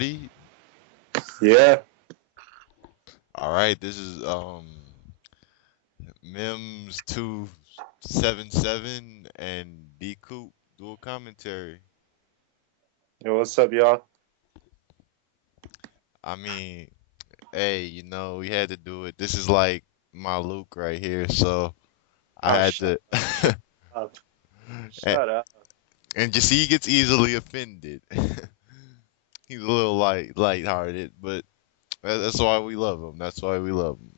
All Yeah. right, this is Mims 277 and Dcoop dual commentary. Yo, what's up, y'all? I mean, hey, we had to do it. This is like my Luke right here, so I Oh, had shut to. up. and, Shut up. and just see, he gets easily offended. He's a little lighthearted, but that's why we love him. That's why we love him.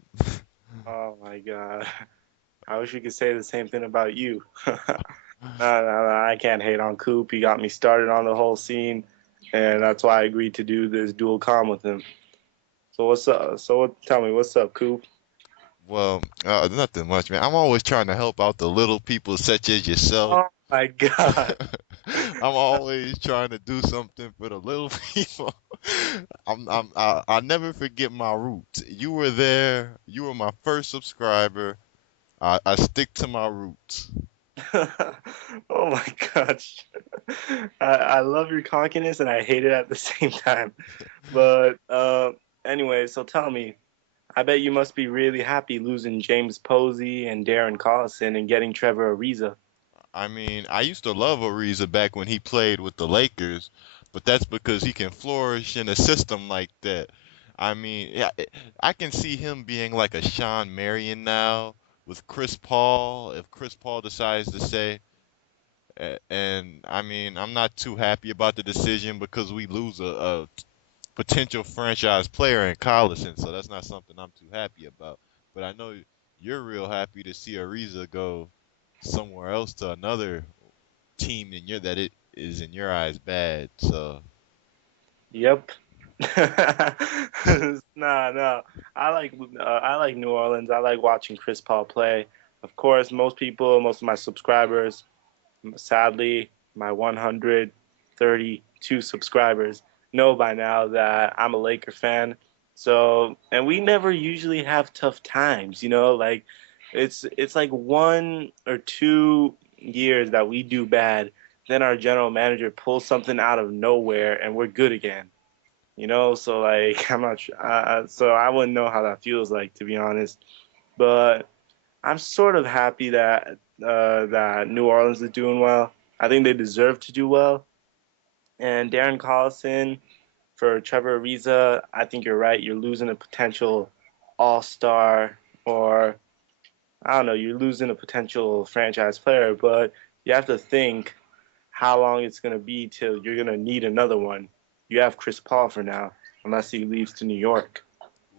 Oh my God. I wish we could say the same thing about you. No, I can't hate on Coop. He got me started on the whole scene, and that's why I agreed to do this dual com with him. So what's up? Tell me what's up, Coop? Well, nothing much, man. I'm always trying to help out the little people such as yourself. Oh my God. I'm always trying to do something for the little people. I never forget my roots. You were there. You were my first subscriber. I stick to my roots. Oh my gosh. I love your cockiness and I hate it at the same time. But anyway, so tell me, I bet you must be really happy losing James Posey and Darren Collison and getting Trevor Ariza. I mean, I used to love Ariza back when he played with the Lakers, but that's because he can flourish in a system like that. I mean, yeah, I can see him being like a Sean Marion now with Chris Paul, if Chris Paul decides to say. And I mean, I'm not too happy about the decision because we lose a potential franchise player in Collison, so that's not something I'm too happy about. But I know you're real happy to see Ariza go somewhere else to another team in your that it is in your eyes bad. So Yep. Nah, no. I like New Orleans. I like watching Chris Paul play. Of course, most people, most of my subscribers, sadly, my 132 subscribers know by now that I'm a Laker fan. So, and we never usually have tough times, like it's like 1 or 2 years that we do bad, then our general manager pulls something out of nowhere and we're good again. So like I'm not sure, so I wouldn't know how that feels like, to be honest. But I'm sort of happy that New Orleans is doing well. I think they deserve to do well. And Darren Collison for Trevor Ariza, I think you're right. You're losing a potential all-star, or I don't know, you're losing a potential franchise player, but you have to think how long it's going to be till you're going to need another one. You have Chris Paul for now, unless he leaves to New York.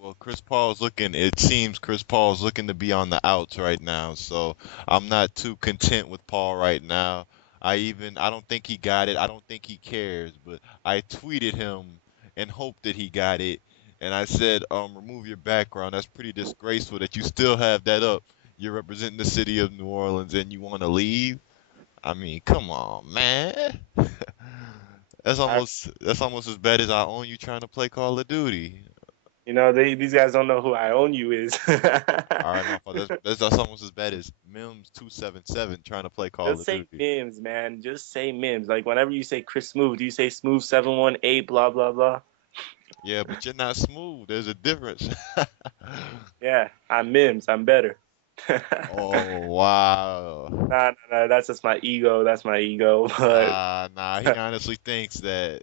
well, Chris Paul's looking. It seems Chris Paul's looking to be on the outs right now. So I'm not too content with Paul right now. I don't think he got it. I don't think he cares. But I tweeted him and hoped that he got it. And I said, remove your background. That's pretty disgraceful that you still have that up. You're representing the city of New Orleans and you want to leave. I mean, come on, man. I, That's almost as bad as I own you trying to play Call of Duty. these guys don't know who I own you is. All right, my fault. That's almost as bad as Mims 277 trying to play Call Just of say Duty. Mims, man. Just say Mims. Like whenever you say Chris Smooth, do you say Smooth 718 blah blah blah? Yeah, but you're not smooth. There's a difference. Yeah, I'm Mims. I'm better. Oh wow. Nah. That's just my ego. That's my ego. But Nah. He honestly thinks that.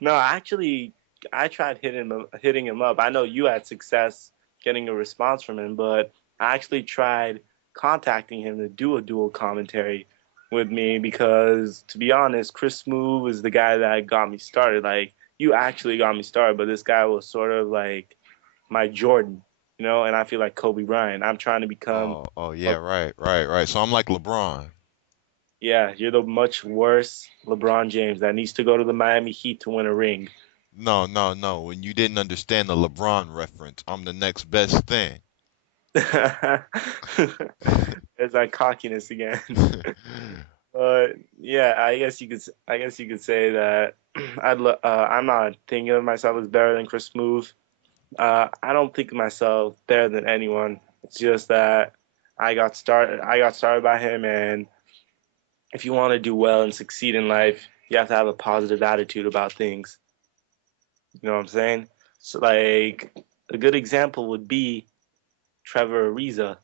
no, actually, I tried hitting him up. I know you had success getting a response from him, but I actually tried contacting him to do a dual commentary with me because, to be honest, Chris Smoove is the guy that got me started. Like, you actually got me started, but this guy was sort of like my Jordan, and I feel like Kobe Bryant. I'm trying to become, Oh yeah, a, right. So I'm like LeBron. yeah, you're the much worse LeBron James that needs to go to the Miami Heat to win a ring. No. When you didn't understand the LeBron reference, I'm the next best thing. There's that cockiness again. But yeah, I guess you could say that I'm not thinking of myself as better than Chris Smoove. I don't think of myself better than anyone. It's just that I got started by him, and if you want to do well and succeed in life, You have to have a positive attitude about things. You know what I'm saying? So like a good example would be Trevor Ariza.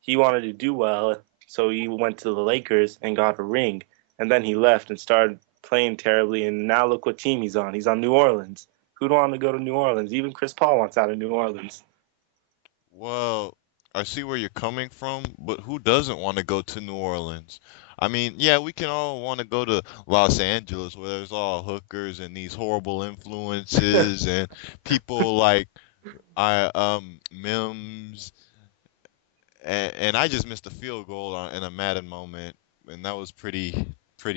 He wanted to do well, so he went to the Lakers and got a ring, and then he left and started playing terribly. And now look what team he's on. He's on New Orleans. Who'd want to go to New Orleans? Even Chris Paul wants out of New Orleans. Well, I see where you're coming from, but who doesn't want to go to New Orleans? I mean, yeah, we can all want to go to Los Angeles where there's all hookers and these horrible influences and people like I Mims and I just missed a field goal in a Madden moment and that was pretty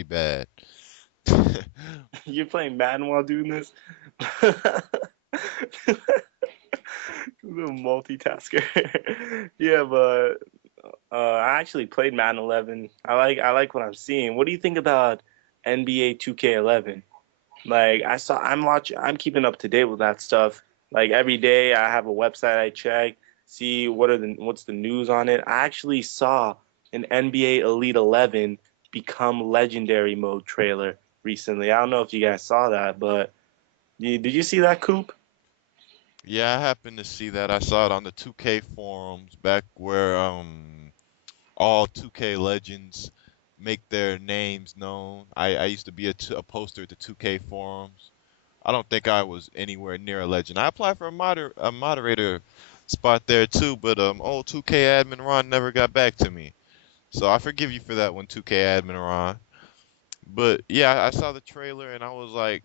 bad. You're playing Madden while doing this. The multitasker. Yeah, but I actually played Madden 11. I like what I'm seeing. What do you think about NBA 2K11? Like I'm keeping up to date with that stuff. Like every day I have a website I check, see what's the news on it. I actually saw an NBA Elite 11 become legendary mode trailer recently. I don't know if you guys saw that, but did you see that, Coop? Yeah, I happened to see that. I saw it on the 2K forums back where all 2K legends make their names known. I used to be a poster at the 2K forums. I don't think I was anywhere near a legend. I applied for a moderator spot there too, but old 2K admin Ron never got back to me. So I forgive you for that one, 2K admin Ron. But yeah, I saw the trailer and I was like,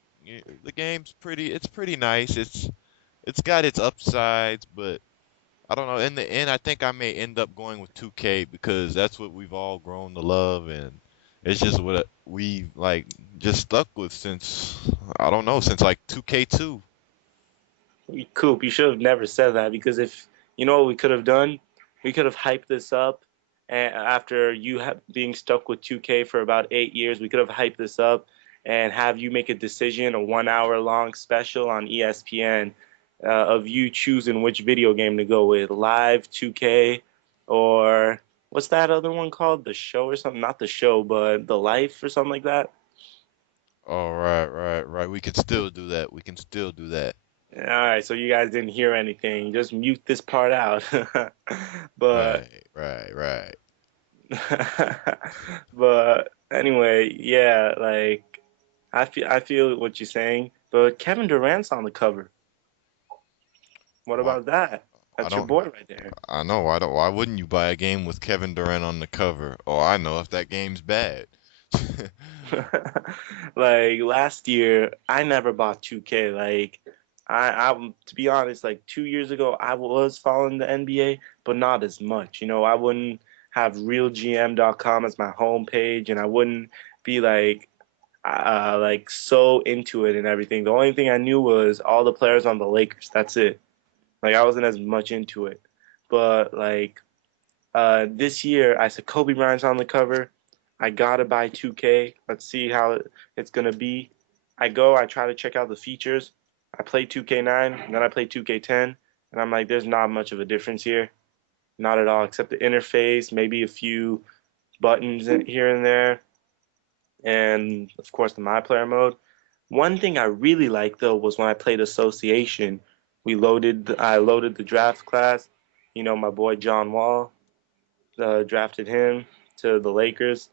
the game's it's pretty nice. It's got its upsides, but I don't know. In the end, I think I may end up going with 2K because that's what we've all grown to love, and it's just what we like just stuck with since I don't know since like 2K2. Coop, you should have never said that because if you know what we could have done, we could have hyped this up. And after being stuck with 2K for about 8 years, we could have hyped this up and have you make a decision, a 1 hour long special on ESPN of you choosing which video game to go with, Live 2K or what's that other one called? The Show or something? Not the Show, but The Life or something like that. Oh, right. We can still do that. We can still do that. All right, so you guys didn't hear anything. Just mute this part out. But Right. but anyway, yeah, like I feel what you're saying. But Kevin Durant's on the cover. What Why? about that? I That's your don't. boy right there. I know. Why don't? Why wouldn't you buy a game with Kevin Durant on the cover? Oh, I know if that game's bad. Like last year, I never bought 2K. Like to be honest, like 2 years ago, I was following the NBA, but not as much. I wouldn't have realgm.com as my homepage, and I wouldn't be like so into it and everything. The only thing I knew was all the players on the Lakers. That's it. Like I wasn't as much into it. But like this year, I said Kobe Bryant's on the cover. I gotta buy 2K. Let's see how it's gonna be. I try to check out the features. I play 2K9, and then I play 2K10, and I'm like, there's not much of a difference here, not at all, except the interface, maybe a few buttons here and there, and of course the My Player mode. One thing I really liked though was when I played Association. I loaded the draft class. My boy John Wall drafted him to the Lakers.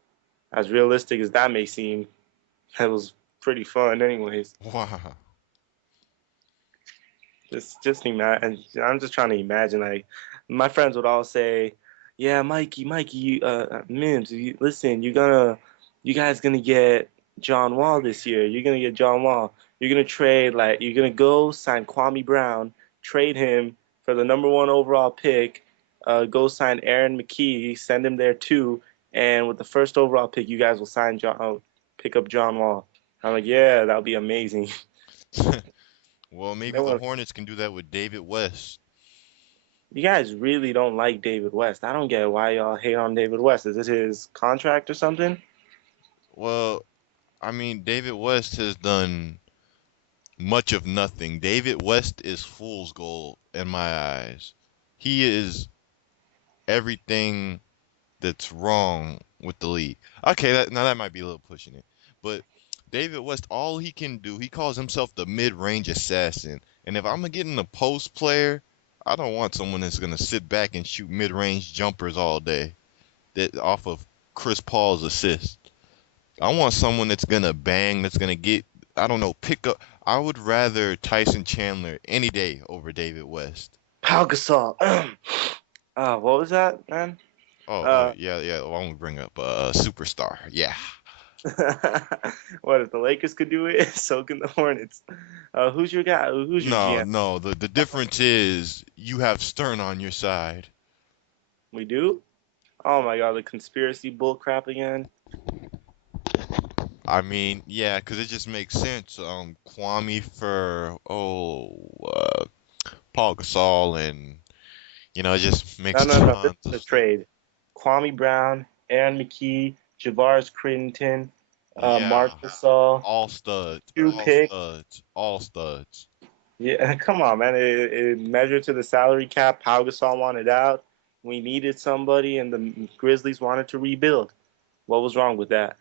As realistic as that may seem, that was pretty fun, anyways. Wow. Just imagine. I'm just trying to imagine. Like my friends would all say, "Yeah, Mikey, Mims, listen, you guys gonna get John Wall this year. You're gonna get John Wall. You're gonna go sign Kwame Brown, trade him for the number one overall pick. Go sign Aaron McKee, send him there too, and with the first overall pick, you guys will pick up John Wall." I'm like, "Yeah, that would be amazing." Well, They maybe the want Hornets can do that with David West. You guys really don't like David West. I don't get why y'all hate on David West. Is this his contract or something? Well, I mean, David West has done much of nothing. David West is fool's gold in my eyes. He is everything that's wrong with the league. Okay, now that might be a little pushing it, but David West, all he can do, he calls himself the mid-range assassin. And if I'm gonna get in a post player, I don't want someone that's gonna sit back and shoot mid-range jumpers all day that off of Chris Paul's assist. I want someone that's gonna bang, that's gonna get, I don't know, pick up. I would rather Tyson Chandler any day over David West. Pau Gasol. What was that, man? Oh Uh, yeah, yeah. Well, I won't bring up superstar. Yeah. what if the Lakers could do it? So can the Hornets. Who's your guy? Who's your No, GM? no. The difference is you have Stern on your side. We do? Oh my God, the conspiracy bull crap again. I mean, yeah, 'cause it just makes sense. Kwame for Paul Gasol, and it just No, makes no, no. This tons is of a sense. trade. Kwame Brown, Aaron McKee, Javaris Crittenton, Yeah, Mark Gasol, all studs, two all picks. studs, all studs. Yeah, come on, man. It measured to the salary cap. Pau Gasol wanted out. We needed somebody, and the Grizzlies wanted to rebuild. What was wrong with that?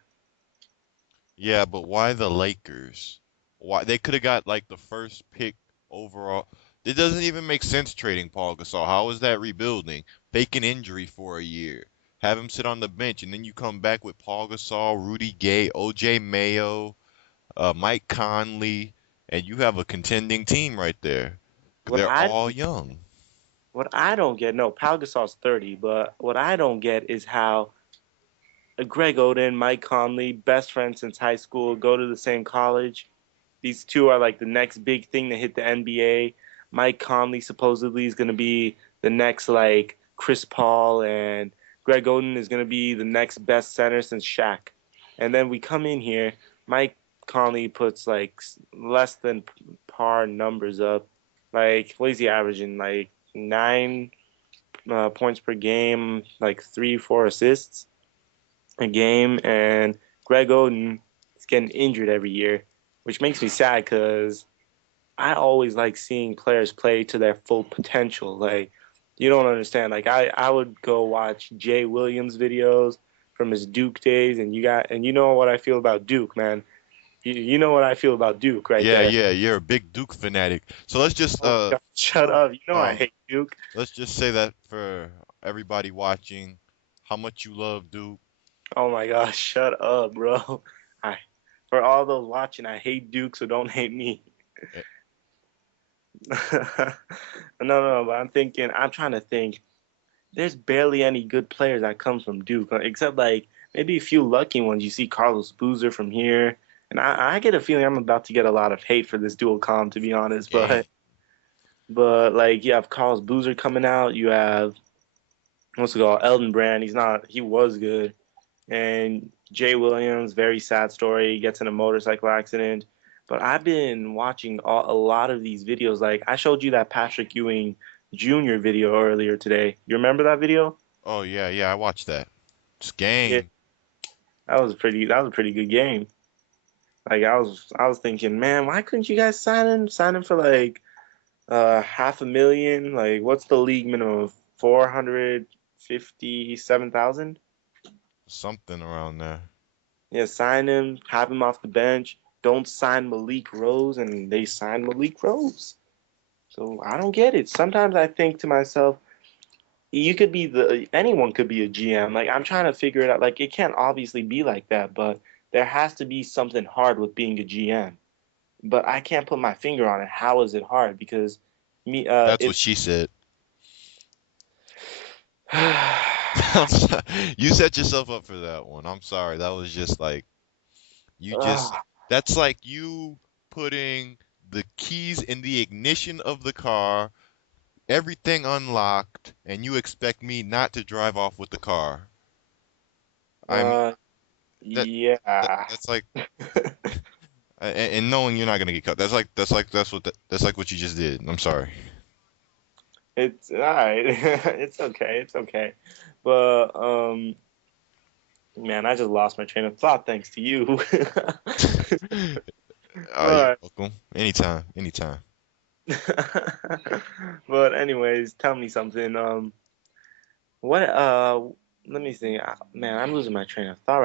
Yeah, but why the Lakers? Why they could have got like the first pick overall. It doesn't even make sense trading Paul Gasol. How is that rebuilding? Fake an injury for a year. Have him sit on the bench, and then you come back with Paul Gasol, Rudy Gay, OJ Mayo, Mike Conley, and you have a contending team right there. What They're I all young. what I don't get, no, Pau Gasol's 30, but what I don't get is how Greg Oden, Mike Conley, best friends since high school, go to the same college. These two are like the next big thing to hit the NBA. Mike Conley supposedly is going to be the next like Chris Paul, and Greg Oden is going to be the next best center since Shaq. And then we come in here, Mike Conley puts like less than par numbers up. Like, what is he averaging? Like 9 points per game, like 3, 4 assists a game, and Greg Oden is getting injured every year, which makes me sad because I always like seeing players play to their full potential. Like, you don't understand. Like, I would go watch Jay Williams videos from his Duke days, and you know what I feel about Duke, man. You know what I feel about Duke right Yeah, there. yeah, you're a big Duke fanatic. So let's just Oh my God, shut for up. You know I um hate Duke. let's just say that for everybody watching, how much you love Duke. Oh my gosh, shut up, bro. I For all those watching, I hate Duke, so don't hate me. Eh, No, no, but I'm trying to think. There's barely any good players that come from Duke, except like maybe a few lucky ones. You see Carlos Boozer from here, and I get a feeling I'm about to get a lot of hate for this dual com, to be honest. Dang. But like you have Carlos Boozer coming out, you have what's it called, Elton Brand. He was good, and Jay Williams, very sad story, gets in a motorcycle accident. But I've been watching a lot of these videos. Like I showed you that Patrick Ewing Jr. video earlier today. You remember that video? Oh yeah, yeah, I watched that. It's Yeah, game. that was a pretty good game. Like I was thinking, man, why couldn't you guys sign him? Sign him for like 500,000. Like what's the league minimum? 457,000. Something around there. Yeah, sign him, have him off the bench. Don't sign Malik Rose, and they sign Malik Rose. So I don't get it. Sometimes I think to myself, you could be anyone could be a GM. Like I'm trying to figure it out. Like it can't obviously be like that, but there has to be something hard with being a GM. But I can't put my finger on it. How is it hard? Because me, That's what it's she said. I'm sorry. You set yourself up for that one. I'm sorry. That was just like you just that's like you putting the keys in the ignition of the car, everything unlocked, and you expect me not to drive off with the car. I mean uh, that, that yeah. that's like and knowing you're not gonna get cut. That's like what you just did. I'm sorry. It's all right. It's okay. It's okay. But man, I just lost my train of thought thanks to you. You're But welcome. Anytime, anytime. but anyways, tell me something. What let me think. Man, I'm losing my train of thought